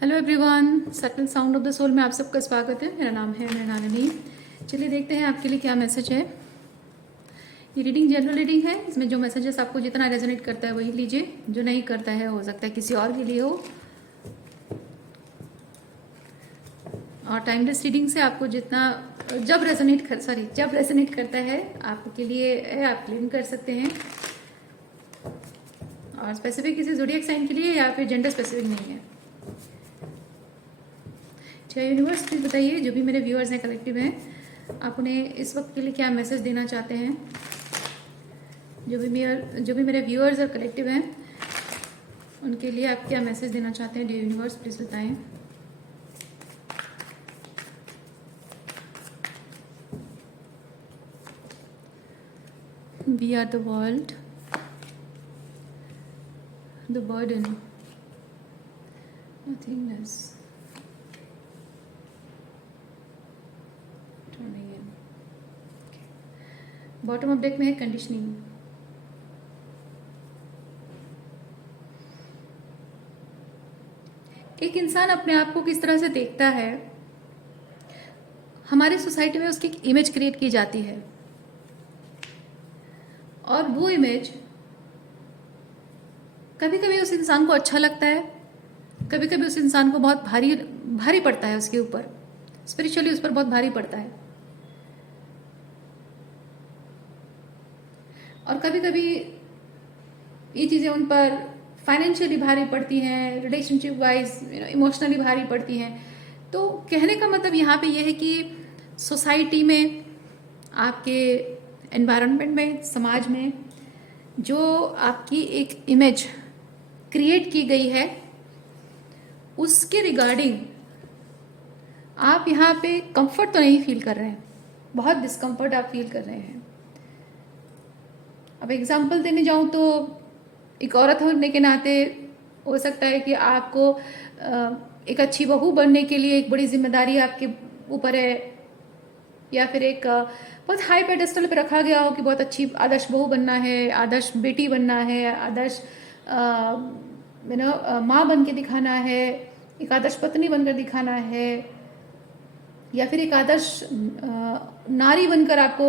Hello everyone, subtle sound of the soul में आप सबका स्वागत है। मेरा नाम है मृणालिनी। चलिए देखते हैं आपके लिए क्या मैसेज है। ये रीडिंग जनरल रीडिंग है। इसमें जो मैसेजेस आपको जितना रेजोनेट करता है वही लीजिए, जो नहीं करता है हो सकता है किसी और के लिए हो। और टाइमलेस रीडिंग से आपको जितना जब रेजोनेट करता है आपके लिए है, आप क्लेम कर सकते हैं। और स्पेसिफिक किसी ज़ोडिएक साइन के लिए या फिर जेंडर स्पेसिफिक नहीं है। अच्छा यूनिवर्स, प्लीज बताइए जो भी मेरे व्यूअर्स हैं, कलेक्टिव हैं, आप उन्हें इस वक्त के लिए क्या मैसेज देना चाहते हैं। जो भी मेरे व्यूअर्स और कलेक्टिव हैं उनके लिए आप क्या मैसेज देना चाहते हैं। डियर यूनिवर्स प्लीज बताएं। We are the world, the burden, nothingness, bottom of deck में है कंडीशनिंग। एक इंसान अपने आप को किस तरह से देखता है, हमारी सोसाइटी में उसकी एक इमेज क्रिएट की जाती है और वो इमेज कभी कभी उस इंसान को अच्छा लगता है, कभी कभी उस इंसान को बहुत भारी भारी पड़ता है, उसके ऊपर स्पिरिचुअली उस पर बहुत भारी पड़ता है। और कभी कभी ये चीज़ें उन पर फाइनेंशियली भारी पड़ती हैं, रिलेशनशिप वाइज इमोशनली भारी पड़ती हैं। तो कहने का मतलब यहाँ पे ये है कि सोसाइटी में, आपके एनवायरनमेंट में, समाज में जो आपकी एक इमेज क्रिएट की गई है उसके रिगार्डिंग आप यहाँ पे कंफर्ट तो नहीं फील कर रहे हैं, बहुत डिस्कम्फर्ट आप फील कर रहे हैं। अब एग्जांपल देने जाऊँ तो एक औरत होने के नाते हो सकता है कि आपको एक अच्छी बहू बनने के लिए एक बड़ी जिम्मेदारी आपके ऊपर है, या फिर एक बहुत हाई पेडेस्टल पे रखा गया हो कि बहुत अच्छी आदर्श बहू बनना है, आदर्श बेटी बनना है, आदर्श माँ बन के दिखाना है, एक आदर्श पत्नी बनकर दिखाना है, या फिर एक आदर्श नारी बनकर आपको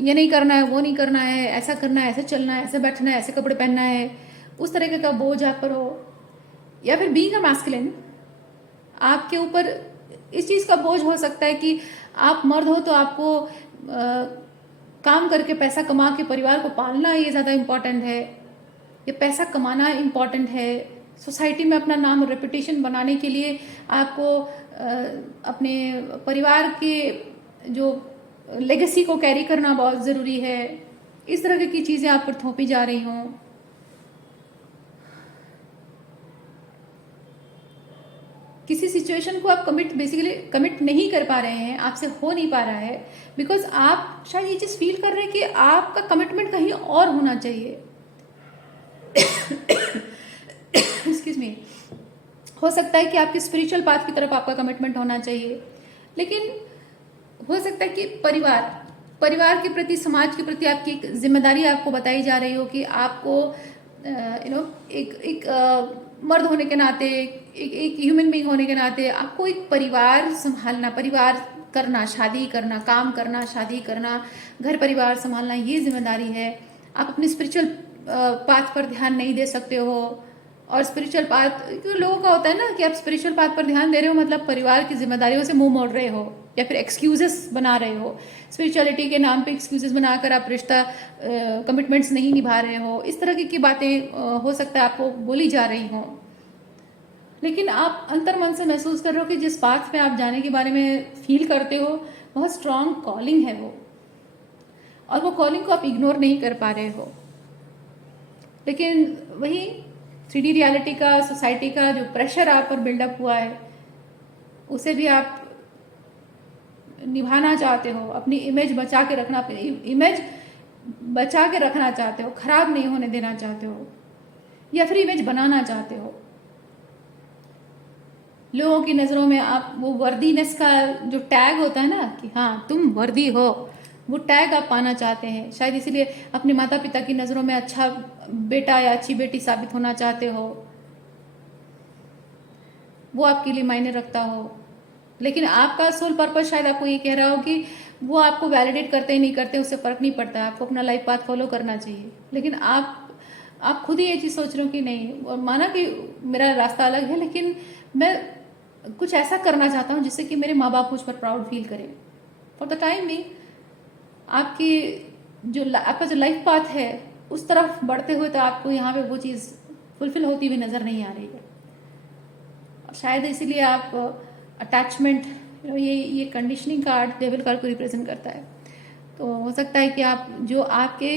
ये नहीं करना है, वो नहीं करना है, ऐसा करना है, ऐसे चलना है, ऐसे बैठना है, ऐसे कपड़े पहनना है, उस तरीके का बोझ आप पर हो। या फिर बीइंग अ मैस्कुलिन, आपके ऊपर इस चीज़ का बोझ हो सकता है कि आप मर्द हो तो आपको काम करके पैसा कमा के परिवार को पालना ये ज़्यादा इम्पॉर्टेंट है, ये पैसा कमाना इम्पॉर्टेंट है। सोसाइटी में अपना नाम और रेपुटेशन बनाने के लिए आपको अपने परिवार के जो लेगेसी को कैरी करना बहुत ज़रूरी है। इस तरह की चीज़ें आप पर थोपी जा रही हों। किसी सिचुएशन को आप बेसिकली कमिट नहीं कर पा रहे हैं, आपसे हो नहीं पा रहा है, बिकॉज आप शायद ये चीज़ फील कर रहे हैं कि आपका कमिटमेंट कहीं और होना चाहिए। Excuse me. हो सकता है कि आपकी स्पिरिचुअल पाथ की तरफ आपका कमिटमेंट होना चाहिए, लेकिन हो सकता है कि परिवार के प्रति, समाज के प्रति आपकी एक जिम्मेदारी आपको बताई जा रही हो कि आपको एक मर्द होने के नाते, एक ह्यूमन बीइंग होने के नाते आपको एक परिवार संभालना, परिवार करना, शादी करना, काम करना, शादी करना, घर परिवार संभालना, ये जिम्मेदारी है। आप अपनी स्पिरिचुअल पाथ पर ध्यान नहीं दे सकते हो। और स्पिरिचुअल पाथ, क्योंकि लोगों का होता है ना कि आप स्पिरिचुअल पाथ पर ध्यान दे रहे हो मतलब परिवार की जिम्मेदारियों से मुंह मोड़ रहे हो या फिर एक्सक्यूजेस बना रहे हो। स्पिरिचुअलिटी के नाम पे एक्सक्यूजेस बनाकर आप रिश्ता कमिटमेंट्स नहीं निभा रहे हो। इस तरह की बातें हो सकता है आपको बोली जा रही हों, लेकिन आप अंतर मन से महसूस कर रहे हो कि जिस पाथ पे आप जाने के बारे में फील करते हो बहुत स्ट्रांग कॉलिंग है वो, और वो कॉलिंग को आप इग्नोर नहीं कर पा रहे हो। लेकिन वही 3D रियलिटी का, सोसाइटी का जो प्रेशर आप पर बिल्डअप हुआ है उसे भी आप निभाना चाहते हो, अपनी इमेज बचा के रखना, अपनी इमेज बचा के रखना चाहते हो, खराब नहीं होने देना चाहते हो, या फिर इमेज बनाना चाहते हो। लोगों की नज़रों में आप वो वर्दीनेस का जो टैग होता है ना कि हाँ तुम वर्दी हो, वो टैग आप पाना चाहते हैं। शायद इसीलिए अपने माता पिता की नज़रों में अच्छा बेटा या अच्छी बेटी साबित होना चाहते हो। वो आपके लिए मायने रखता हो, लेकिन आपका सोल पर्पस शायद आपको ये कह रहा हो कि वो आपको वैलिडेट करते ही नहीं करते, उससे फ़र्क नहीं पड़ता, आपको अपना लाइफ पाथ फॉलो करना चाहिए। लेकिन आप खुद ही ये चीज़ सोच रहे हो कि नहीं, और माना कि मेरा रास्ता अलग है, लेकिन मैं कुछ ऐसा करना चाहता हूँ जिससे कि मेरे माँ बाप मुझ पर प्राउड फील करें। फॉर द टाइम भी आपका जो लाइफ पाथ है उस तरफ बढ़ते हुए तो आपको यहाँ पे वो चीज़ फुलफिल होती हुई नज़र नहीं आ रही है। शायद इसीलिए आप अटैचमेंट, ये कंडीशनिंग कार्ड डेविल कार्ड को रिप्रेजेंट करता है। तो हो सकता है कि आप जो आपके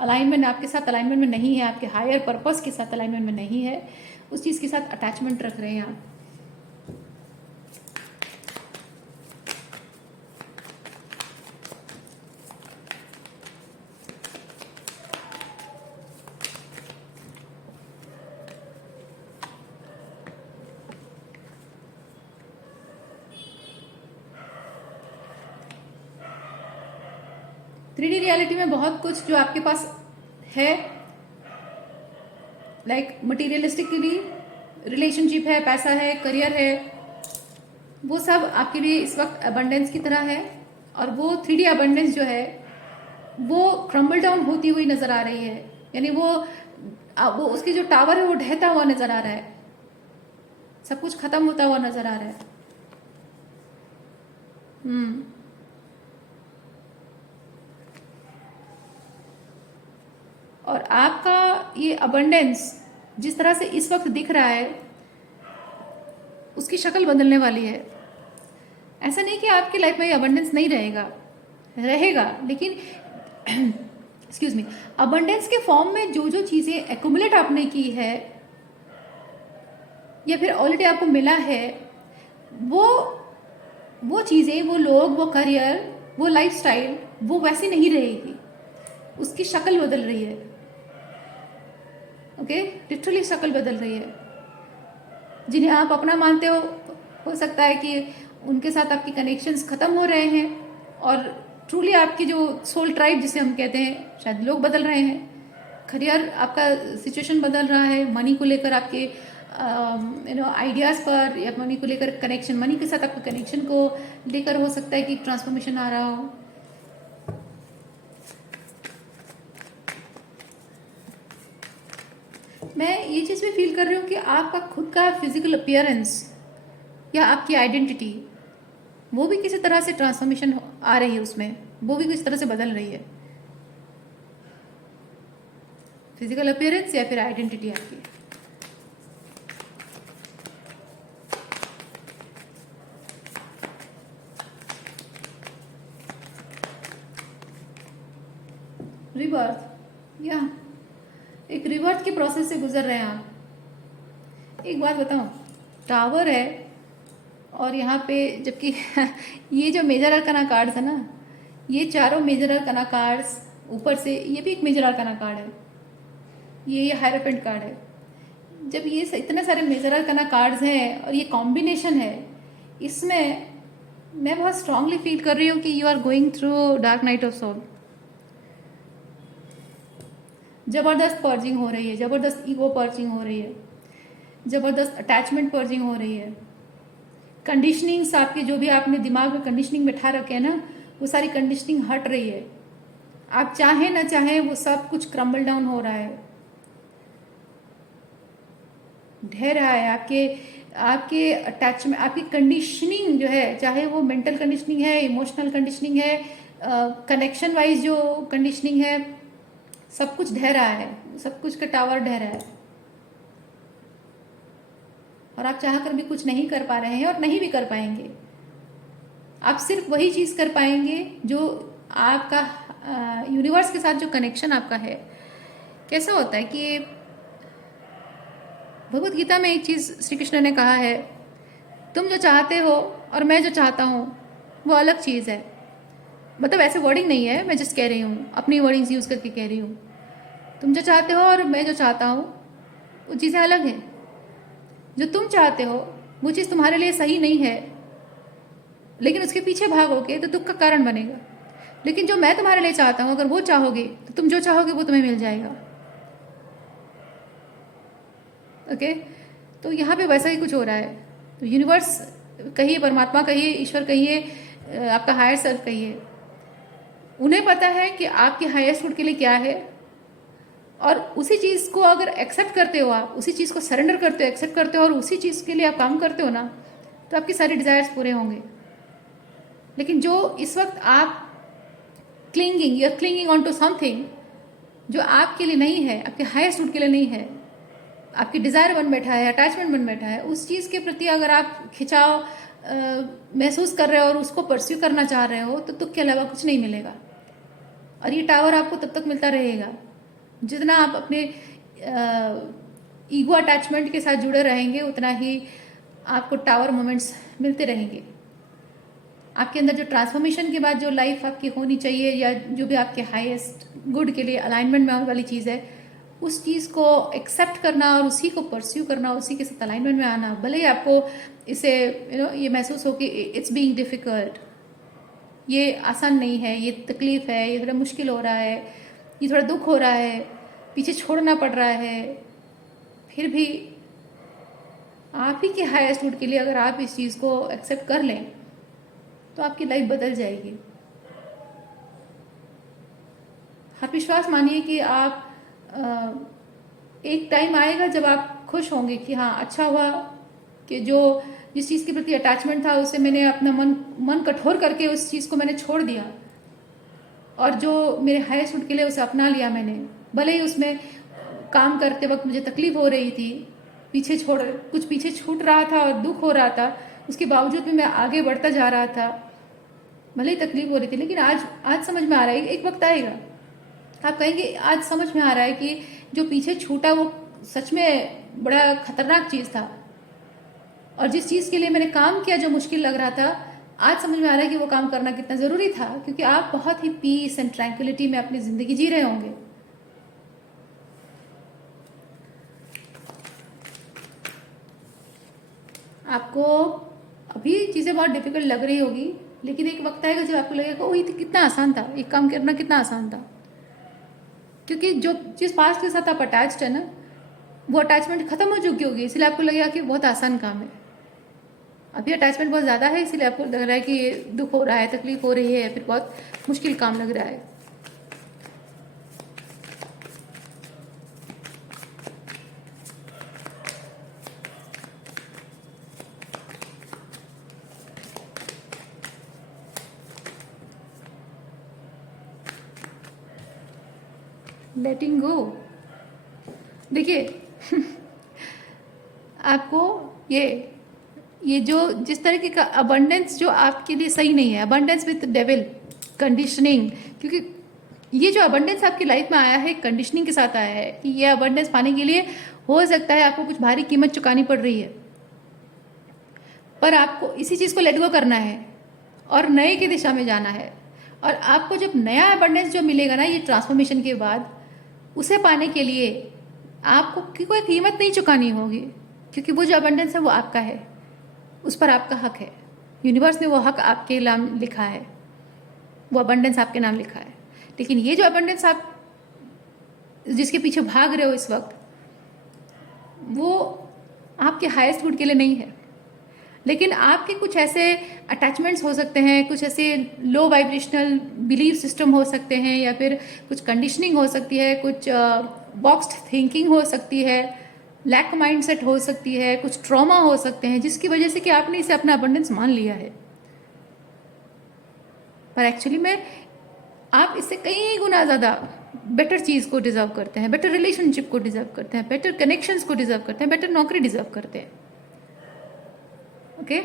अलाइनमेंट, आपके साथ अलाइनमेंट में नहीं है, आपके हायर पर्पस के साथ अलाइनमेंट में नहीं है, उस चीज़ के साथ अटैचमेंट रख रहे हैं आप। थ्री डी रियलिटी में बहुत कुछ जो आपके पास है, लाइक मटीरियलिस्टिकली रिलेशनशिप है, पैसा है, करियर है, वो सब आपके लिए इस वक्त अबंडेंस की तरह है। और वो थ्री डी अबंडेंस जो है वो क्रम्बल डाउन होती हुई नजर आ रही है, यानी वो उसकी जो टावर है वो ढहता हुआ नजर आ रहा है, सब कुछ खत्म होता हुआ नजर आ रहा है। और आपका ये अबंडेंस जिस तरह से इस वक्त दिख रहा है उसकी शक्ल बदलने वाली है। ऐसा नहीं कि आपकी लाइफ में ये अबंडेंस नहीं रहेगा, लेकिन एक्सक्यूज मी, अबंडेंस के फॉर्म में जो जो चीज़ें एक्यूमुलेट आपने की है या फिर ऑलरेडी आपको मिला है, वो चीज़ें, वो लोग, वो करियर, वो लाइफस्टाइल, वो वैसी नहीं रहेगी, उसकी शक्ल बदल रही है। ओके, लिटरली शक्ल बदल रही है। जिन्हें आप अपना मानते हो सकता है कि उनके साथ आपके कनेक्शंस खत्म हो रहे हैं, और ट्रूली आपकी जो सोल ट्राइब जिसे हम कहते हैं, शायद लोग बदल रहे हैं। करियर, आपका सिचुएशन बदल रहा है, मनी को लेकर आपके आइडियाज़ पर, या मनी को लेकर कनेक्शन, मनी के साथ आपके कनेक्शन को लेकर हो सकता है कि ट्रांसफॉर्मेशन आ रहा हो। मैं ये चीज़ भी फील कर रही हूँ कि आपका खुद का फिजिकल अपीयरेंस या आपकी आइडेंटिटी, वो भी किसी तरह से ट्रांसफॉर्मेशन आ रही है, उसमें वो भी किसी तरह से बदल रही है। फिजिकल अपीयरेंस या फिर आइडेंटिटी आपकी। रिबर्थ, या एक रिबर्थ के प्रोसेस से गुजर रहे हैं आप। एक बात बताऊं, टावर है और यहाँ पे, जबकि ये जो मेजर अरकाना कार्ड्स है ना, ये चारों मेजर अरकाना कार्ड्स, ऊपर से ये भी एक मेजर अरकाना कार्ड है, ये हायरोफेंट कार्ड है। जब ये इतने सारे मेजर अरकाना कार्ड्स हैं और ये कॉम्बिनेशन है, इसमें मैं बहुत स्ट्रांगली फील कर रही हूँ कि you are going through dark night of soul. ज़बरदस्त पर्जिंग हो रही है, ज़बरदस्त ईगो पर्जिंग हो रही है, ज़बरदस्त अटैचमेंट पर्जिंग हो रही है। कंडीशनिंग्स आपके, जो भी आपने दिमाग में कंडीशनिंग बैठा रखे हैं ना, वो सारी कंडीशनिंग हट रही है। आप चाहें ना चाहें वो सब कुछ क्रम्बल डाउन हो रहा है, ढह रहा है। आपके अटैचमेंट, आपकी कंडीशनिंग जो है, चाहे वो मेंटल कंडीशनिंग है, इमोशनल कंडीशनिंग है, कनेक्शन वाइज जो कंडीशनिंग है, सब कुछ ढह रहा है, सब कुछ का टावर ढह रहा है, और आप चाहकर भी कुछ नहीं कर पा रहे हैं और नहीं भी कर पाएंगे। आप सिर्फ वही चीज़ कर पाएंगे जो आपका यूनिवर्स के साथ जो कनेक्शन आपका है। कैसा होता है कि भगवत गीता में एक चीज़ श्री कृष्ण ने कहा है, तुम जो चाहते हो और मैं जो चाहता हूँ वो अलग चीज़ है। मतलब ऐसे वर्डिंग नहीं है, मैं जस्ट कह रही हूँ, अपनी वर्डिंग्स यूज़ करके कह रही हूँ। तुम जो चाहते हो और मैं जो चाहता हूँ वो चीज़ें अलग हैं। जो तुम चाहते हो वो चीज़ तुम्हारे लिए सही नहीं है, लेकिन उसके पीछे भागोगे तो दुख का कारण बनेगा। लेकिन जो मैं तुम्हारे लिए चाहता हूँ, अगर वो चाहोगे तो तुम जो चाहोगे वो तुम्हें मिल जाएगा। ओके, तो यहाँ पे वैसा ही कुछ हो रहा है। तो यूनिवर्स कहिए, परमात्मा कहिए, ईश्वर कहिए, आपका हायर सेल्फ कहिए, उन्हें पता है कि आपके हाईएस्ट गुड के लिए क्या है, और उसी चीज़ को अगर एक्सेप्ट करते हो, आप उसी चीज़ को सरेंडर करते हो, एक्सेप्ट करते हो और उसी चीज़ के लिए आप काम करते हो ना, तो आपकी सारी डिज़ायर्स पूरे होंगे। लेकिन जो इस वक्त आप you are clinging on to something जो आपके लिए नहीं है, आपके हाईएस्ट गुड के लिए नहीं है, आपकी डिज़ायर बन बैठा है, अटैचमेंट बन बैठा है, उस चीज़ के प्रति अगर आप खिंचाव महसूस कर रहे हो और उसको परस्यू करना चाह रहे हो, तो तुक के अलावा कुछ नहीं मिलेगा। और ये टावर आपको तब तक मिलता रहेगा जितना आप अपने ईगो अटैचमेंट के साथ जुड़े रहेंगे, उतना ही आपको टावर मोमेंट्स मिलते रहेंगे। आपके अंदर जो ट्रांसफॉर्मेशन के बाद जो लाइफ आपकी होनी चाहिए, या जो भी आपके हाईएस्ट गुड के लिए अलाइनमेंट में आने वाली चीज़ है, उस चीज़ को एक्सेप्ट करना और उसी को परस्यू करना, उसी के साथ अलाइनमेंट में आना, भले ही आपको इसे ये महसूस हो कि इट्स बीइंग डिफ़िकल्ट, ये आसान नहीं है, ये तकलीफ़ है, ये थोड़ा मुश्किल हो रहा है, ये थोड़ा दुख हो रहा है, पीछे छोड़ना पड़ रहा है, फिर भी आप ही के हाईएस्ट गुड के लिए अगर आप इस चीज़ को एक्सेप्ट कर लें तो आपकी लाइफ बदल जाएगी। आप विश्वास मानिए कि आप एक टाइम आएगा जब आप खुश होंगे कि हाँ, अच्छा हुआ कि जिस चीज़ के प्रति अटैचमेंट था उसे मैंने अपना मन कठोर करके उस चीज़ को मैंने छोड़ दिया, और जो मेरे हाईएस्ट गुड के लिए उसे अपना लिया मैंने। भले ही उसमें काम करते वक्त मुझे तकलीफ हो रही थी, कुछ पीछे छूट रहा था और दुख हो रहा था, उसके बावजूद भी मैं आगे बढ़ता जा रहा था, भले ही तकलीफ हो रही थी। लेकिन आज समझ में आ रहा है, एक वक्त आएगा आप कहेंगे आज समझ में आ रहा है कि जो पीछे छूटा वो सच में बड़ा खतरनाक चीज़ था, और जिस चीज़ के लिए मैंने काम किया जो मुश्किल लग रहा था, आज समझ में आ रहा है कि वो काम करना कितना ज़रूरी था, क्योंकि आप बहुत ही पीस एंड ट्रैंक्विलिटी में अपनी ज़िंदगी जी रहे होंगे। आपको अभी चीज़ें बहुत डिफिकल्ट लग रही होगी, लेकिन एक वक्त आएगा जब आपको लगेगा ओ ये तो कितना आसान था, एक काम करना कितना आसान था, क्योंकि जो जिस पास्ट के साथ आप अटैच्ड है ना, वो अटैचमेंट खत्म हो चुकी होगी, इसलिए आपको लगेगा कि बहुत आसान काम है। अभी अटैचमेंट बहुत ज़्यादा है, इसलिए आपको लग रहा है कि दुख हो रहा है, तकलीफ हो रही है, फिर बहुत मुश्किल काम लग रहा है। लेटिंग गो, देखिए आपको ये जो जिस तरीके का अबंडेंस जो आपके लिए सही नहीं है, अबंडेंस विद डेविल कंडीशनिंग, क्योंकि ये जो अबंडेंस आपकी लाइफ में आया है कंडीशनिंग के साथ आया है कि ये अबंडेंस पाने के लिए हो सकता है आपको कुछ भारी कीमत चुकानी पड़ रही है, पर आपको इसी चीज़ को लेट गो करना है और नए की दिशा में जाना है। और आपको जब नया अबंडेंस जो मिलेगा ना ये ट्रांसफॉर्मेशन के बाद, उसे पाने के लिए आपको कोई कीमत नहीं चुकानी होगी, क्योंकि वो जो अबंडेंस है वो आपका है, उस पर आपका हक है। यूनिवर्स ने वो हक आपके नाम लिखा है, वो अबंडेंस आपके नाम लिखा है। लेकिन ये जो अबंडेंस आप जिसके पीछे भाग रहे हो इस वक्त, वो आपके हाईएस्ट गुड के लिए नहीं है। लेकिन आपके कुछ ऐसे अटैचमेंट्स हो सकते हैं, कुछ ऐसे लो वाइब्रेशनल बिलीफ सिस्टम हो सकते हैं, या फिर कुछ कंडीशनिंग हो सकती है, कुछ बॉक्स्ड थिंकिंग हो सकती है, लैक माइंडसेट हो सकती है, कुछ ट्रॉमा हो सकते हैं, जिसकी वजह से कि आपने इसे अपना अबंडेंस मान लिया है। पर एक्चुअली में आप इससे कई गुना ज़्यादा बेटर चीज़ को डिजर्व करते हैं, बेटर रिलेशनशिप को डिजर्व करते हैं, बेटर कनेक्शंस को डिजर्व करते हैं, बेटर नौकरी डिजर्व करते हैं। Okay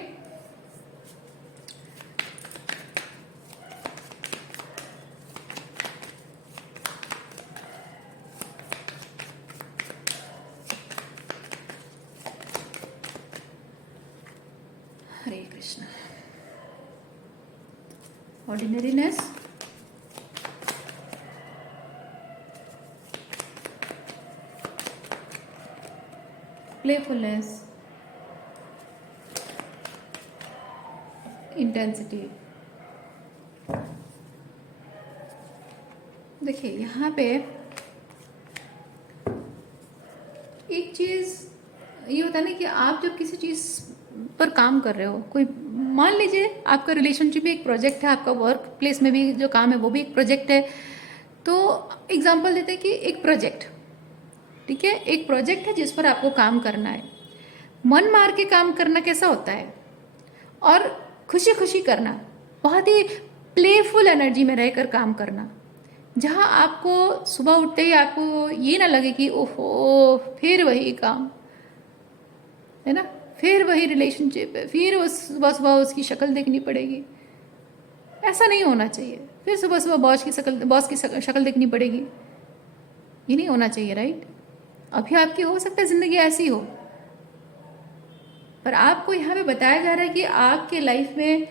Hare Krishna. Ordinariness, playfulness, intensity. देखिए यहाँ पे एक चीज़ ये होता है ना कि आप जब किसी चीज़ पर काम कर रहे हो, कोई मान लीजिए आपका रिलेशनशिप भी एक प्रोजेक्ट है, आपका वर्क प्लेस में भी जो काम है वो भी एक प्रोजेक्ट है। तो एग्जांपल देते हैं कि एक प्रोजेक्ट, ठीक है, एक प्रोजेक्ट है जिस पर आपको काम करना है। मन मार के काम करना कैसा होता है, और खुशी खुशी करना, बहुत ही प्लेफुल एनर्जी में रहकर काम करना, जहाँ आपको सुबह उठते ही आपको ये ना लगे कि ओहो फिर वही काम है ना, फिर वही रिलेशनशिप है, फिर उस सुबह सुबह उसकी शक्ल देखनी पड़ेगी। ऐसा नहीं होना चाहिए। फिर सुबह सुबह बॉस की शक्ल देखनी पड़ेगी, ये नहीं होना चाहिए, राइट। अभी आपकी हो सकता है ज़िंदगी ऐसी हो, पर आपको यहाँ पे बताया जा रहा है कि आपके लाइफ में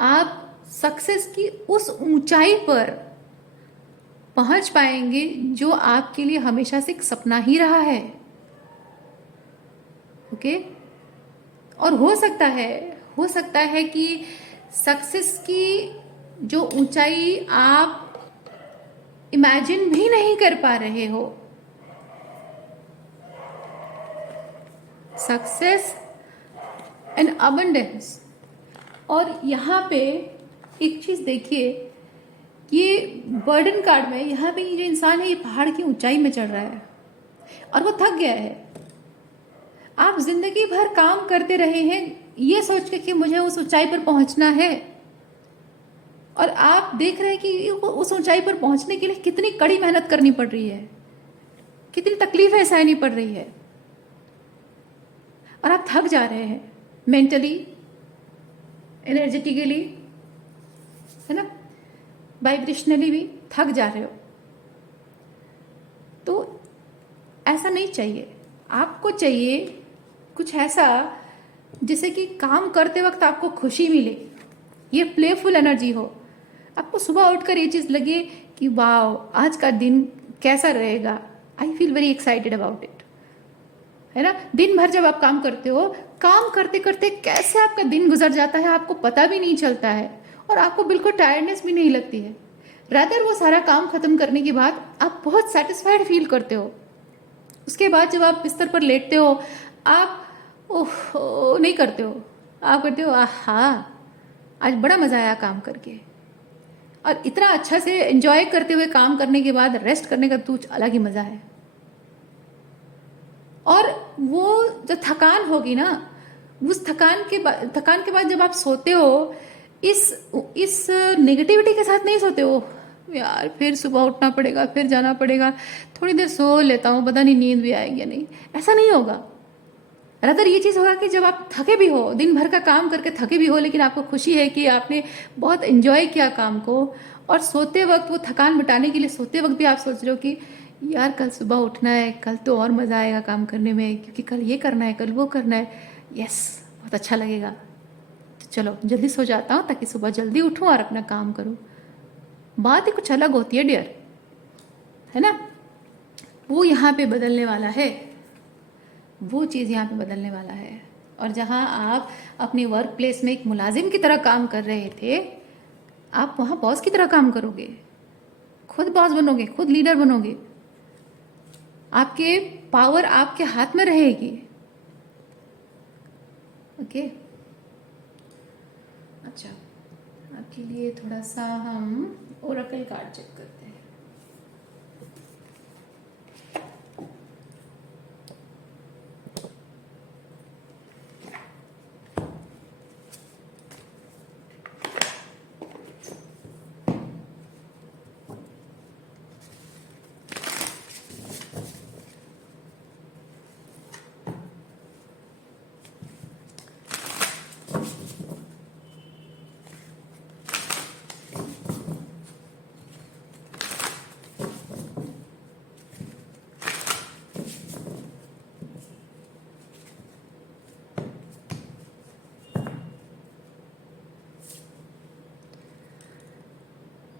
आप सक्सेस की उस ऊंचाई पर पहुंच पाएंगे जो आपके लिए हमेशा से एक सपना ही रहा है। ओके। और हो सकता है कि सक्सेस की जो ऊंचाई आप इमेजिन भी नहीं कर पा रहे हो। Success and abundance. और यहाँ पे एक चीज देखिए, ये बर्डन कार्ड में यहाँ पे ये जो इंसान है ये पहाड़ की ऊंचाई में चढ़ रहा है और वो थक गया है। आप जिंदगी भर काम करते रहे हैं ये सोच के कि मुझे उस ऊंचाई पर पहुंचना है, और आप देख रहे हैं कि उस ऊंचाई पर पहुंचने के लिए कितनी कड़ी मेहनत करनी पड़ रही है, कितनी तकलीफें सहनी पड़ रही है, और आप थक जा रहे हैं मेंटली, एनर्जेटिकली, है ना, वाइब्रेशनली भी थक जा रहे हो। तो ऐसा नहीं चाहिए। आपको चाहिए कुछ ऐसा जिससे कि काम करते वक्त आपको खुशी मिले, ये प्लेफुल एनर्जी हो। आपको सुबह उठकर ये चीज़ लगे कि वाह आज का दिन कैसा रहेगा, I feel very excited about it, है ना। दिन भर जब आप काम करते हो, काम करते करते कैसे आपका दिन गुजर जाता है आपको पता भी नहीं चलता है, और आपको बिल्कुल टायर्डनेस भी नहीं लगती है। रादर वो सारा काम खत्म करने के बाद आप बहुत सेटिस्फाइड फील करते हो। उसके बाद जब आप बिस्तर पर लेटते हो, आप ओह नहीं करते हो, आप करते हो आहा आज बड़ा मजा आया काम करके। और इतना अच्छा से एंजॉय करते हुए काम करने के बाद रेस्ट करने का तो कुछ अलग ही मजा है। और वो जो थकान होगी ना, उस थकान के बाद जब आप सोते हो, इस नेगेटिविटी के साथ नहीं सोते हो, यार फिर सुबह उठना पड़ेगा, फिर जाना पड़ेगा, थोड़ी देर सो लेता हूँ, पता नहीं नींद भी आएगी या नहीं। ऐसा नहीं होगा। रादर ये चीज़ होगा कि जब आप थके भी हो, दिन भर का काम करके थके भी हो, लेकिन आपको खुशी है कि आपने बहुत एंजॉय किया काम को, और सोते वक्त वो थकान मिटाने के लिए सोते वक्त भी आप सोच रहे हो कि यार कल सुबह उठना है, कल तो और मज़ा आएगा काम करने में, क्योंकि कल ये करना है, कल वो करना है, यस बहुत अच्छा लगेगा, तो चलो जल्दी सो जाता हूँ ताकि सुबह जल्दी उठूँ और अपना काम करूँ। बात ही कुछ अलग होती है डियर, है ना। वो यहाँ पे बदलने वाला है, वो चीज़ यहाँ पे बदलने वाला है। और जहाँ आप अपने वर्क प्लेस में एक मुलाजिम की तरह काम कर रहे थे, आप वहाँ बॉस की तरह काम करोगे, खुद बॉस बनोगे, खुद लीडर बनोगे, आपके पावर आपके हाथ में रहेगी। ओके। अच्छा, आपके लिए थोड़ा सा हम ओरेकल कार्ड चेक करते हैं।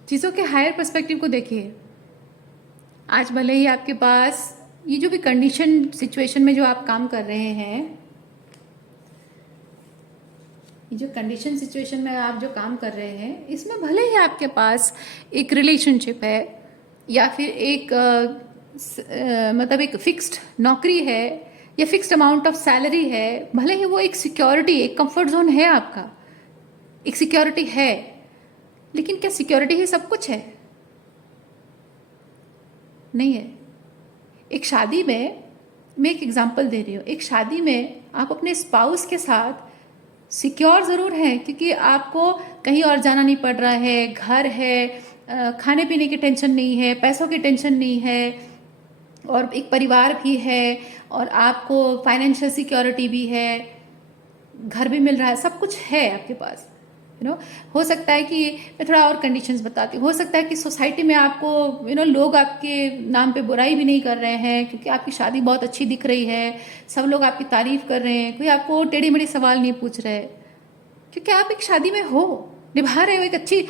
चीज़ों के हायर पर्सपेक्टिव को देखिए। आज भले ही आपके पास ये जो भी कंडीशन सिचुएशन में जो आप काम कर रहे हैं, ये जो कंडीशन सिचुएशन में आप जो काम कर रहे हैं, इसमें भले ही आपके पास एक रिलेशनशिप है या फिर एक मतलब एक फिक्स्ड नौकरी है या फिक्स्ड अमाउंट ऑफ सैलरी है, भले ही वो एक सिक्योरिटी, एक कंफर्ट जोन है आपका, एक सिक्योरिटी है, लेकिन क्या सिक्योरिटी ही सब कुछ है? नहीं है। एक शादी में, मैं एक एग्जांपल दे रही हूँ, एक शादी में आप अपने स्पाउस के साथ सिक्योर ज़रूर हैं, क्योंकि आपको कहीं और जाना नहीं पड़ रहा है, घर है, खाने पीने की टेंशन नहीं है, पैसों की टेंशन नहीं है, और एक परिवार भी है, और आपको फाइनेंशियल सिक्योरिटी भी है, घर भी मिल रहा है, सब कुछ है आपके पास। हो सकता है कि मैं थोड़ा और कंडीशंस बताती हूँ, हो सकता है कि सोसाइटी में आपको लोग आपके नाम पे बुराई भी नहीं कर रहे हैं, क्योंकि आपकी शादी बहुत अच्छी दिख रही है, सब लोग आपकी तारीफ कर रहे हैं, कोई आपको टेढ़ी मेढ़ी सवाल नहीं पूछ रहे, क्योंकि आप एक शादी में हो, निभा रहे हो, एक अच्छी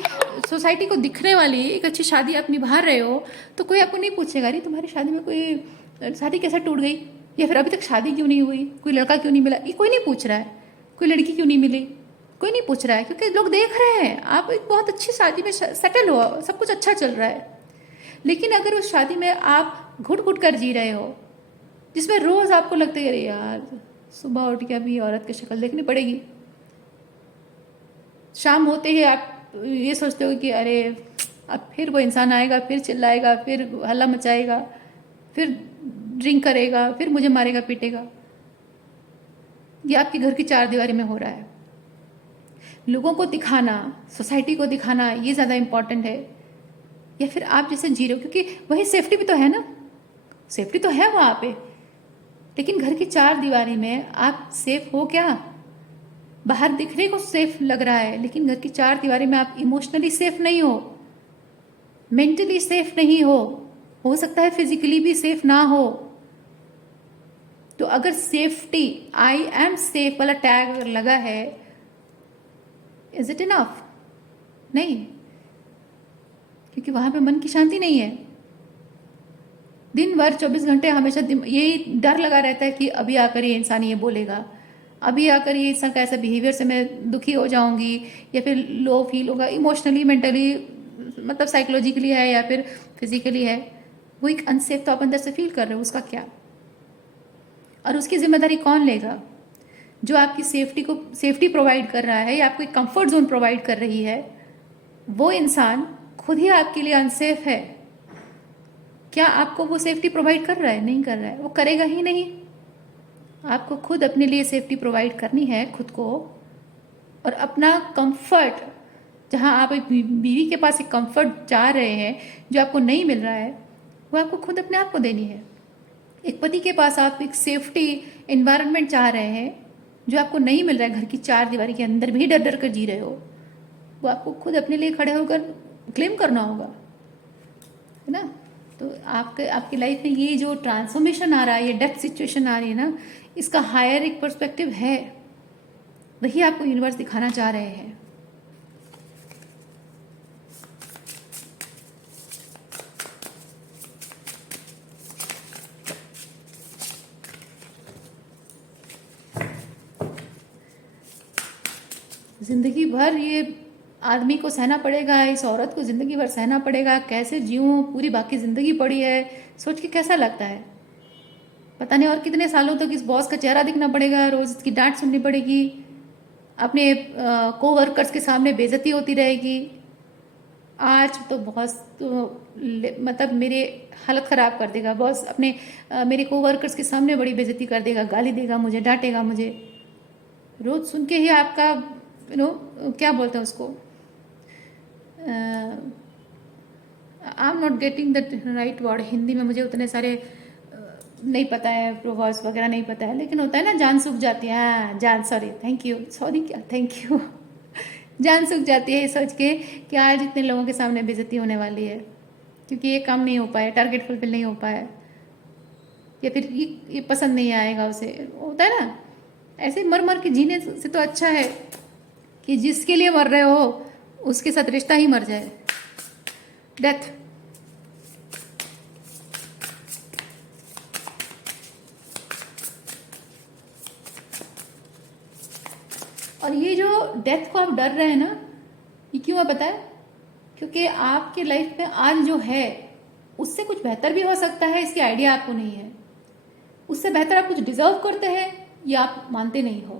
सोसाइटी को दिखने वाली एक अच्छी शादी आप निभा रहे हो, तो कोई आपको नहीं पूछेगा अरे तुम्हारी शादी में कोई शादी कैसे टूट गई, या फिर अभी तक शादी क्यों नहीं हुई, कोई लड़का क्यों नहीं मिला, ये कोई नहीं पूछ रहा है, कोई लड़की क्यों नहीं मिली, कोई नहीं पूछ रहा है, क्योंकि लोग देख रहे हैं आप एक बहुत अच्छी शादी में सेटल हो, सब कुछ अच्छा चल रहा है। लेकिन अगर उस शादी में आप घुट घुट कर जी रहे हो, जिसमें रोज आपको लगता है अरे यार सुबह उठ के अभी औरत की शक्ल देखनी पड़ेगी, शाम होते ही आप ये सोचते हो कि अरे अब फिर वो इंसान आएगा, फिर चिल्लाएगा, फिर हल्ला मचाएगा, फिर ड्रिंक करेगा, फिर मुझे मारेगा पीटेगा। ये आपके घर की चार दीवारी में हो रहा है। लोगों को दिखाना, सोसाइटी को दिखाना, ये ज़्यादा इम्पॉर्टेंट है, या फिर आप जैसे जी रहे हो, क्योंकि वही सेफ्टी भी तो है ना, सेफ्टी तो है वहाँ पे, लेकिन घर की चार दीवारी में आप सेफ हो क्या? बाहर दिखने को सेफ लग रहा है, लेकिन घर की चार दीवारी में आप इमोशनली सेफ नहीं हो, मेंटली सेफ नहीं हो सकता है फिजिकली भी सेफ ना हो। तो अगर सेफ्टी, आई एम सेफ वाला टैग लगा है, इज इट इनफ? नहीं, क्योंकि वहां पे मन की शांति नहीं है। दिन भर 24 घंटे हमेशा यही डर लगा रहता है कि अभी आकर ये इंसान ये बोलेगा, अभी आकर ये इंसान का ऐसा बिहेवियर से मैं दुखी हो जाऊंगी, या फिर लो फील होगा इमोशनली, मेंटली, मतलब साइकोलॉजिकली है या फिर फिजिकली है, वो एक अनसेफ तो आप अंदर से फील कर रहे हो, उसका क्या? और उसकी जिम्मेदारी कौन लेगा? जो आपकी सेफ्टी प्रोवाइड कर रहा है या आपको एक कंफर्ट जोन प्रोवाइड कर रही है, वो इंसान खुद ही आपके लिए अनसेफ है। क्या आपको वो सेफ्टी प्रोवाइड कर रहा है? नहीं कर रहा है, वो करेगा ही नहीं। आपको खुद अपने लिए सेफ्टी प्रोवाइड करनी है खुद को, और अपना कंफर्ट, जहां आप एक बीवी के पास एक कंफर्ट चाह रहे हैं जो आपको नहीं मिल रहा है, वो आपको खुद अपने आप को देनी है। एक पति के पास आप एक सेफ्टी एनवायरनमेंट चाह रहे हैं जो आपको नहीं मिल रहा है, घर की चार दीवारी के अंदर भी डर डर कर जी रहे हो, वो आपको खुद अपने लिए खड़े होकर क्लेम करना होगा, है ना? तो आपकी लाइफ में ये जो ट्रांसफॉर्मेशन आ रहा है, ये डेप्थ सिचुएशन आ रही है ना, इसका हायर एक पर्सपेक्टिव है, वही आपको यूनिवर्स दिखाना चाह रहे हैं। जिंदगी भर ये आदमी को सहना पड़ेगा, इस औरत को जिंदगी भर सहना पड़ेगा, कैसे जीऊँ, पूरी बाकी जिंदगी पड़ी है, सोच के कैसा लगता है? पता नहीं और कितने सालों तक इस बॉस का चेहरा दिखना पड़ेगा, रोज इसकी डांट सुननी पड़ेगी, अपने कोवर्कर्स के सामने बेइज्जती होती रहेगी। आज तो बॉस तो मतलब मेरे हालत ख़राब कर देगा, बॉस अपने मेरे कोवर्कर्स के सामने बड़ी बेइज्जती कर देगा, गाली देगा मुझे, डांटेगा मुझे। रोज सुन के ही आपका क्या बोलते हैं उसको, I am not getting the right word, Hindi में मुझे उतने सारे नहीं पता है, प्रोवर्ब्स वगैरह नहीं पता है, लेकिन होता है ना जान सूख जाती है, हाँ जान, सॉरी, थैंक यू, सॉरी क्या थैंक यू जान सूख जाती है ये सोच के कि आज इतने लोगों के सामने बेइज्जती होने वाली है, क्योंकि ये काम नहीं हो पाया, टारगेट फुलफिल नहीं हो पाया, या फिर ये पसंद नहीं आएगा उसे, होता है ना। ऐसे मर मर के जीने से तो अच्छा है कि जिसके लिए मर रहे हो उसके साथ रिश्ता ही मर जाए, डेथ। और ये जो डेथ को आप डर रहे हैं ना, ये क्यों है पता है? क्योंकि आपके लाइफ में आज जो है उससे कुछ बेहतर भी हो सकता है, इसकी आइडिया आपको नहीं है। उससे बेहतर आप कुछ डिजर्व करते हैं या आप मानते नहीं हो।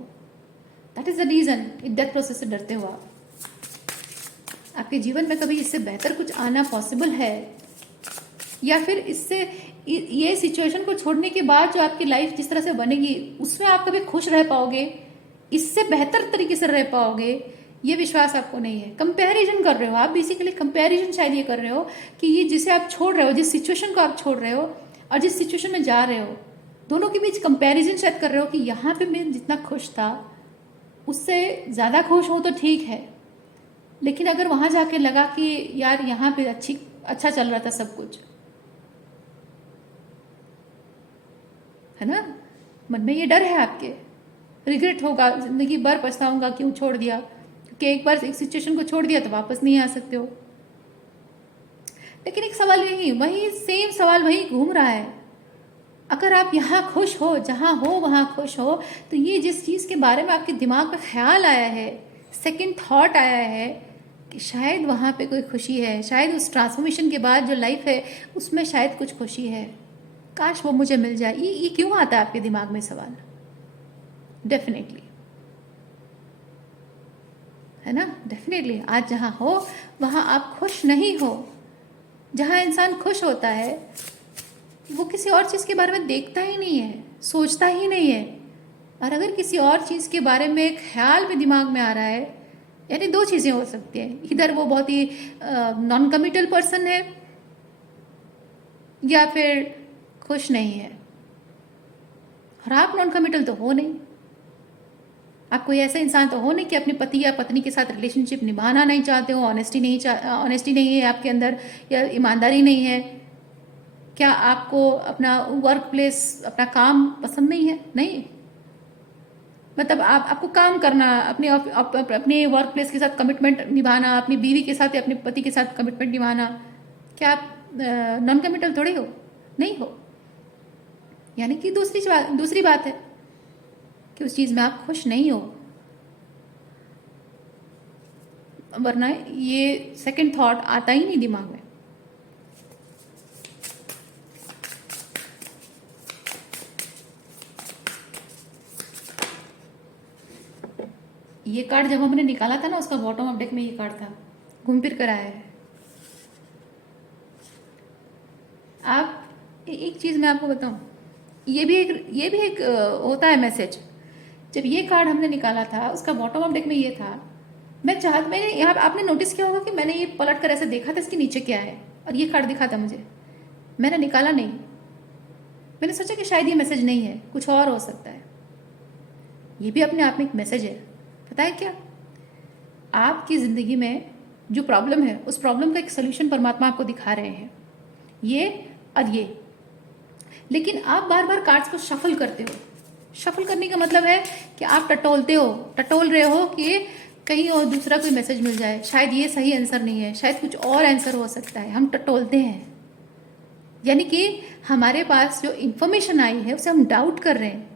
That is the reason death process से डरते हो आप। आपके जीवन में कभी इससे बेहतर कुछ आना पॉसिबल है, या फिर इससे ये सिचुएशन को छोड़ने के बाद जो आपकी लाइफ जिस तरह से बनेगी उसमें आप कभी खुश रह पाओगे, इससे बेहतर तरीके से रह पाओगे, ये विश्वास आपको नहीं है। कंपैरिजन कर रहे हो आप, बेसिकली कंपैरिजन शायद ये कर रहे हो कि ये जिसे आप छोड़ रहे हो, जिस सिचुएशन को आप छोड़ रहे हो और जिस सिचुएशन में जा रहे हो, दोनों के बीच कंपैरिजन शायद कर रहे हो कि यहाँ पे मैं जितना खुश था उससे ज़्यादा खुश हो तो ठीक है, लेकिन अगर वहाँ जाके लगा कि यार यहाँ पे अच्छा चल रहा था सब कुछ, है ना, मन में ये डर है आपके, रिग्रेट होगा, जिंदगी भर पछताऊंगा क्यों छोड़ दिया, क्योंकि एक बार एक सिचुएशन को छोड़ दिया तो वापस नहीं आ सकते हो। लेकिन एक सवाल वही सेम सवाल वही घूम रहा है। अगर आप यहाँ खुश हो, जहाँ हो वहाँ खुश हो, तो ये जिस चीज़ के बारे में आपके दिमाग में ख्याल आया है, सेकंड थॉट आया है कि शायद वहाँ पे कोई खुशी है, शायद उस ट्रांसफॉर्मेशन के बाद जो लाइफ है उसमें शायद कुछ खुशी है, काश वो मुझे मिल जाए, ये क्यों आता है आपके दिमाग में सवाल? डेफिनेटली, है ना, डेफिनेटली आज जहाँ हो वहाँ आप खुश नहीं हो। जहाँ इंसान खुश होता है वो किसी और चीज़ के बारे में देखता ही नहीं है, सोचता ही नहीं है। और अगर किसी और चीज़ के बारे में एक ख्याल भी दिमाग में आ रहा है, यानी दो चीज़ें हो सकती हैं, इधर वो बहुत ही नॉन कमिटल पर्सन है या फिर खुश नहीं है। और आप नॉन कमिटल तो हो नहीं, आप कोई ऐसा इंसान तो हो नहीं कि अपने पति या पत्नी के साथ रिलेशनशिप निभाना नहीं चाहते हो, ऑनेस्टी नहीं है आपके अंदर, या ईमानदारी नहीं है। क्या आपको अपना वर्क प्लेस, अपना काम पसंद नहीं है? नहीं, मतलब आपको काम करना, अपने वर्क प्लेस के साथ कमिटमेंट निभाना, अपनी बीवी के साथ या अपने पति के साथ कमिटमेंट निभाना, क्या आप नॉन कमिटल थोड़े हो? नहीं हो। यानी कि दूसरी बात है कि उस चीज़ में आप खुश नहीं हो, वरना ये सेकंड थॉट आता ही नहीं दिमाग में। ये कार्ड जब हमने निकाला था ना, उसका बॉटम ऑफ डेक में ये कार्ड था, घूम फिर कर आया है। आप एक चीज़ मैं आपको बताऊं, ये भी एक होता है मैसेज। जब ये कार्ड हमने निकाला था उसका बॉटम ऑफ डेक में ये था, मैंने यहाँ आपने नोटिस किया होगा कि मैंने ये पलट कर ऐसे देखा था इसके नीचे क्या है, और ये कार्ड दिखा था मुझे, मैंने निकाला नहीं। मैंने सोचा कि शायद ये मैसेज नहीं है, कुछ और हो सकता है। ये भी अपने आप में एक मैसेज है। पता है क्या, आपकी ज़िंदगी में जो प्रॉब्लम है उस प्रॉब्लम का एक सोल्यूशन परमात्मा आपको दिखा रहे हैं, ये और ये। लेकिन आप बार बार कार्ड्स को शफल करते हो। शफल करने का मतलब है कि आप टटोल रहे हो कि कहीं और दूसरा कोई मैसेज मिल जाए, शायद ये सही आंसर नहीं है, शायद कुछ और आंसर हो सकता है। हम टटोलते हैं, यानी कि हमारे पास जो इंफॉर्मेशन आई है उसे हम डाउट कर रहे हैं,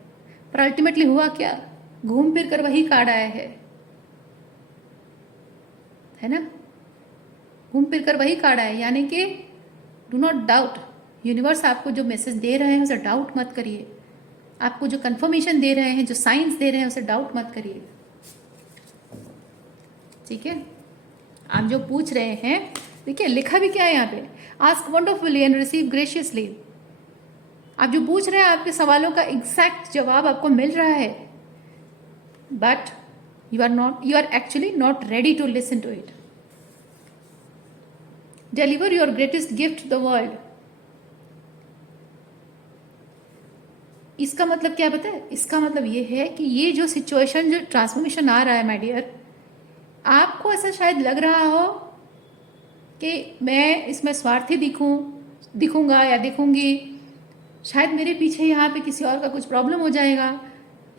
पर अल्टीमेटली हुआ क्या, घूम फिर कर वही कार्ड आया है ना, घूम फिर कर वही कार्ड आया। यानी कि डू नॉट डाउट, यूनिवर्स आपको जो मैसेज दे रहे हैं उसे डाउट मत करिए, आपको जो कंफर्मेशन दे रहे हैं, जो साइंस दे रहे हैं उसे डाउट मत करिए, ठीक है। आप जो पूछ रहे हैं, देखिए लिखा भी क्या है यहाँ पे, ask wonderfully and receive graciously. आप जो पूछ रहे हैं आपके सवालों का एग्जैक्ट जवाब आपको मिल रहा है, but you are actually not ready to listen to it. Deliver your greatest gift to the world. इसका मतलब क्या पता है, इसका मतलब ये है कि ये जो सिचुएशन, जो ट्रांसफॉर्मेशन आ रहा है माय डियर, आपको ऐसा शायद लग रहा हो कि मैं इसमें स्वार्थी दिखूंगा या दिखूंगी, शायद मेरे पीछे यहाँ पे किसी और का कुछ प्रॉब्लम हो जाएगा,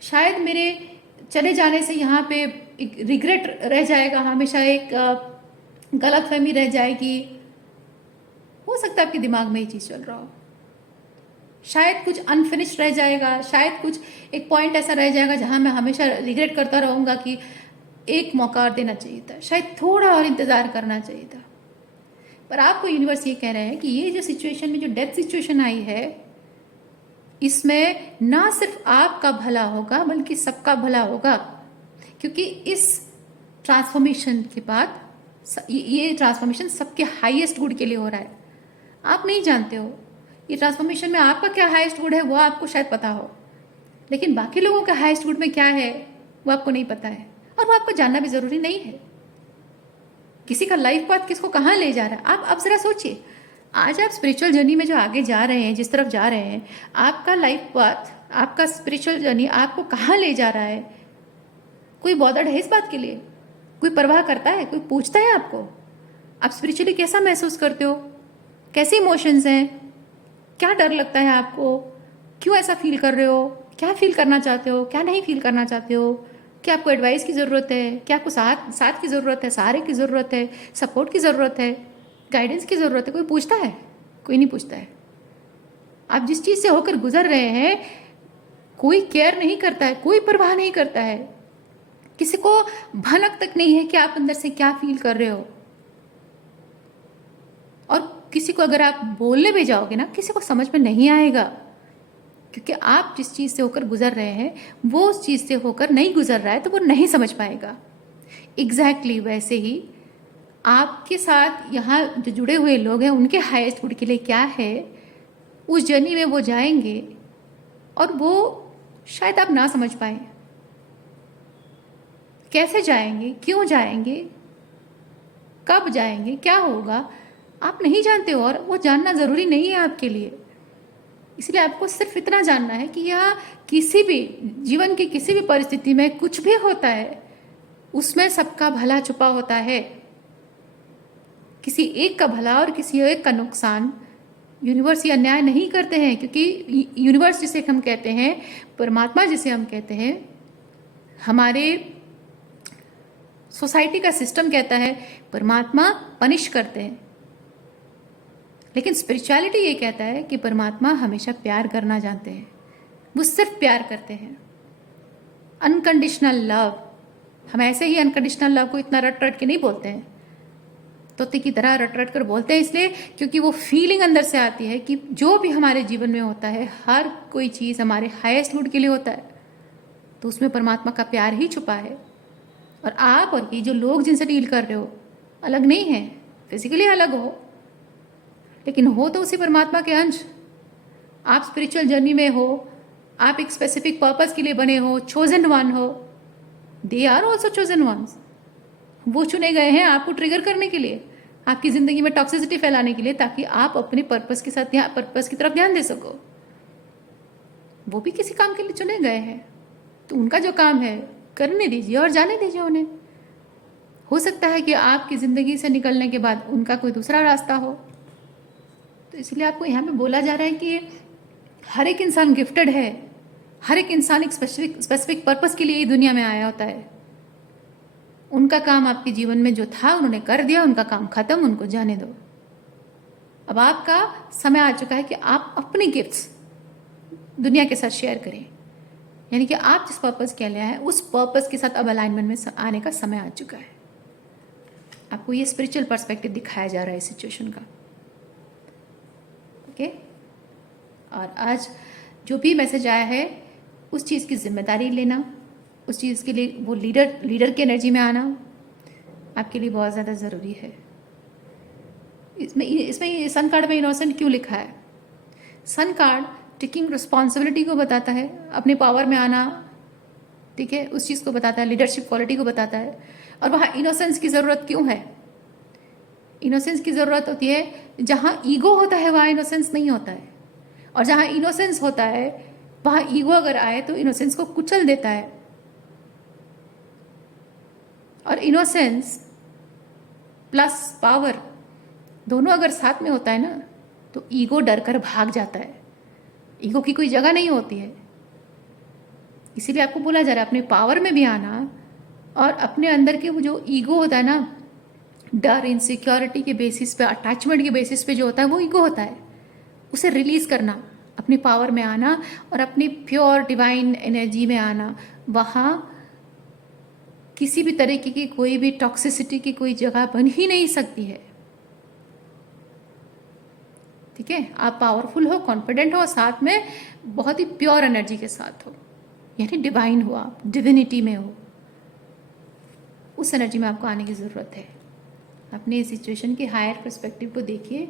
शायद मेरे चले जाने से यहाँ पे एक रिग्रेट रह जाएगा, हमेशा एक गलतफहमी रह जाएगी। हो सकता है आपके दिमाग में ये चीज़ चल रहा हो, शायद कुछ अनफिनिश्ड रह जाएगा, शायद कुछ एक पॉइंट ऐसा रह जाएगा जहाँ मैं हमेशा रिग्रेट करता रहूँगा कि एक मौका और देना चाहिए था, शायद थोड़ा और इंतज़ार करना चाहिए था। पर आपको यूनिवर्स ये कह रहे हैं कि ये जो सिचुएशन में जो डेथ सिचुएशन आई है, इसमें ना सिर्फ आपका भला होगा बल्कि सबका भला होगा, क्योंकि इस ट्रांसफॉर्मेशन के बाद ये ट्रांसफॉर्मेशन सबके हाईएस्ट गुड के लिए हो रहा है। आप नहीं जानते हो ये ट्रांसफॉर्मेशन में आपका क्या हाईएस्ट गुड है, वो आपको शायद पता हो, लेकिन बाकी लोगों का हाईएस्ट गुड में क्या है वो आपको नहीं पता है, और वो आपको जानना भी जरूरी नहीं है। किसी का लाइफ पाथ किसको कहाँ ले जा रहा है, आप जरा सोचिए। आज आप स्पिरिचुअल जर्नी में जो आगे जा रहे हैं, जिस तरफ जा रहे हैं, आपका लाइफ पाथ, आपका स्पिरिचुअल जर्नी आपको कहाँ ले जा रहा है, कोई बॉदर्ड है इस बात के लिए? कोई परवाह करता है? कोई पूछता है आपको? आप स्पिरिचुअली कैसा महसूस करते हो? कैसे इमोशंस हैं? क्या डर लगता है आपको? क्यों ऐसा फील कर रहे हो? क्या फील करना चाहते हो? क्या नहीं फील करना चाहते हो? क्या आपको एडवाइस की ज़रूरत है? क्या आपको साथ की ज़रूरत है? सहारे की ज़रूरत है? सपोर्ट की ज़रूरत है? गाइडेंस की ज़रूरत है? कोई पूछता है? कोई नहीं पूछता है। आप जिस चीज़ से होकर गुजर रहे हैं कोई केयर नहीं करता है, कोई परवाह नहीं करता है, किसी को भनक तक नहीं है कि आप अंदर से क्या फील कर रहे हो। और किसी को अगर आप बोलने भी जाओगे ना, किसी को समझ में नहीं आएगा, क्योंकि आप जिस चीज़ से होकर गुजर रहे हैं वो उस चीज़ से होकर नहीं गुजर रहा है, तो वो नहीं समझ पाएगा। एग्जैक्टली वैसे ही आपके साथ यहाँ जो जुड़े हुए लोग हैं उनके हाईएस्ट गुड के लिए क्या है, उस जर्नी में वो जाएंगे और वो शायद आप ना समझ पाए। कैसे जाएंगे, क्यों जाएंगे, कब जाएंगे, क्या होगा, आप नहीं जानते हो, और वो जानना ज़रूरी नहीं है आपके लिए। इसलिए आपको सिर्फ इतना जानना है कि यह किसी भी जीवन की किसी भी परिस्थिति में कुछ भी होता है उसमें सबका भला छुपा होता है। किसी एक का भला और किसी एक का नुकसान यूनिवर्स ये अन्याय नहीं करते हैं, क्योंकि यूनिवर्स जिसे हम कहते हैं, परमात्मा जिसे हम कहते हैं, हमारे सोसाइटी का सिस्टम कहता है परमात्मा पनिश करते हैं, लेकिन स्पिरिचुअलिटी ये कहता है कि परमात्मा हमेशा प्यार करना जानते हैं। वो सिर्फ प्यार करते हैं, अनकंडीशनल लव। हम ऐसे ही अनकंडीशनल लव को इतना रट रट के नहीं बोलते हैं, तोते की तरह रट रट कर बोलते हैं, इसलिए क्योंकि वो फीलिंग अंदर से आती है कि जो भी हमारे जीवन में होता है, हर कोई चीज़ हमारे हाईएस्ट गुड के लिए होता है, तो उसमें परमात्मा का प्यार ही छुपा है। और आप और ये जो लोग जिनसे डील कर रहे हो अलग नहीं है, फिजिकली अलग हो, लेकिन हो तो उसी परमात्मा के अंश। आप स्पिरिचुअल जर्नी में हो, आप एक स्पेसिफिक पर्पस के लिए बने हो, चोजन वन हो, they are also chosen ones. वो चुने गए हैं आपको ट्रिगर करने के लिए, आपकी ज़िंदगी में टॉक्सिसिटी फैलाने के लिए, ताकि आप अपने पर्पस के साथ पर्पस की तरफ ध्यान दे सको। वो भी किसी काम के लिए चुने गए हैं, तो उनका जो काम है करने दीजिए और जाने दीजिए उन्हें। हो सकता है कि आपकी ज़िंदगी से निकलने के बाद उनका कोई दूसरा रास्ता हो। तो इसलिए आपको यहाँ पे बोला जा रहा है कि हर एक इंसान गिफ्टेड है, हर एक इंसान एक स्पेसिफिक पर्पस के लिए दुनिया में आया होता है। उनका काम आपके जीवन में जो था उन्होंने कर दिया, उनका काम खत्म, उनको जाने दो। अब आपका समय आ चुका है कि आप अपनी गिफ्ट्स दुनिया के साथ शेयर करें, यानी कि आप जिस पर्पस के लिए आए उस पर्पस के साथ अब अलाइनमेंट में आने का समय आ चुका है। आपको ये स्पिरिचुअल पर्सपेक्टिव दिखाया जा रहा है इस सिचुएशन का। ओके, और आज जो भी मैसेज आया है उस चीज़ की जिम्मेदारी लेना, उस चीज़ के लिए वो लीडर की एनर्जी में आना आपके लिए बहुत ज़्यादा ज़रूरी है। इसमें सन कार्ड में इनोसेंट क्यों लिखा है? सन कार्ड टेकिंग रिस्पॉन्सिबिलिटी को बताता है, अपने पावर में आना, ठीक है, उस चीज़ को बताता है, लीडरशिप क्वालिटी को बताता है। और वहाँ इनोसेंस की ज़रूरत क्यों है? इनोसेंस की ज़रूरत होती है जहाँ ईगो होता है वहाँ इनोसेंस नहीं होता है, और जहाँ इनोसेंस होता है वहाँ ईगो अगर आए तो इनोसेंस को कुचल देता है। और इनोसेंस प्लस पावर दोनों अगर साथ में होता है ना, तो ईगो डर कर भाग जाता है, ईगो की कोई जगह नहीं होती है। इसीलिए आपको बोला जा रहा है अपने पावर में भी आना, और अपने अंदर के वो जो ईगो होता है ना, डर, इनसिक्योरिटी के बेसिस पे, अटैचमेंट के बेसिस पे जो होता है वो ईगो होता है, उसे रिलीज करना, अपने पावर में आना और अपनी प्योर डिवाइन एनर्जी में आना। वहाँ किसी भी तरीके की कोई भी टॉक्सिसिटी की कोई जगह बन ही नहीं सकती है, ठीक है। ठीक है, आप पावरफुल हो, कॉन्फिडेंट हो, और साथ में बहुत ही प्योर एनर्जी के साथ हो, यानी डिवाइन हो, आप डिविनिटी में हो, उस एनर्जी में आपको आने की ज़रूरत है। अपने सिचुएशन के हायर पर्सपेक्टिव को देखिए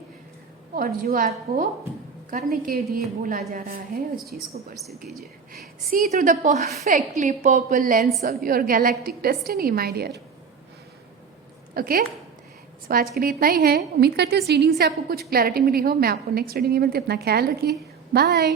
और जो आपको करने के लिए बोला जा रहा है उस चीज़ को परस्यू कीजिए। See through the perfectly purple lens of your galactic destiny my dear. Okay, so आज के लिए इतना ही है। उम्मीद करती हूँ इस रीडिंग से आपको कुछ क्लैरिटी मिली हो। मैं आपको नेक्स्ट रीडिंग में मिलती हूँ। अपना ख्याल रखिए। बाय।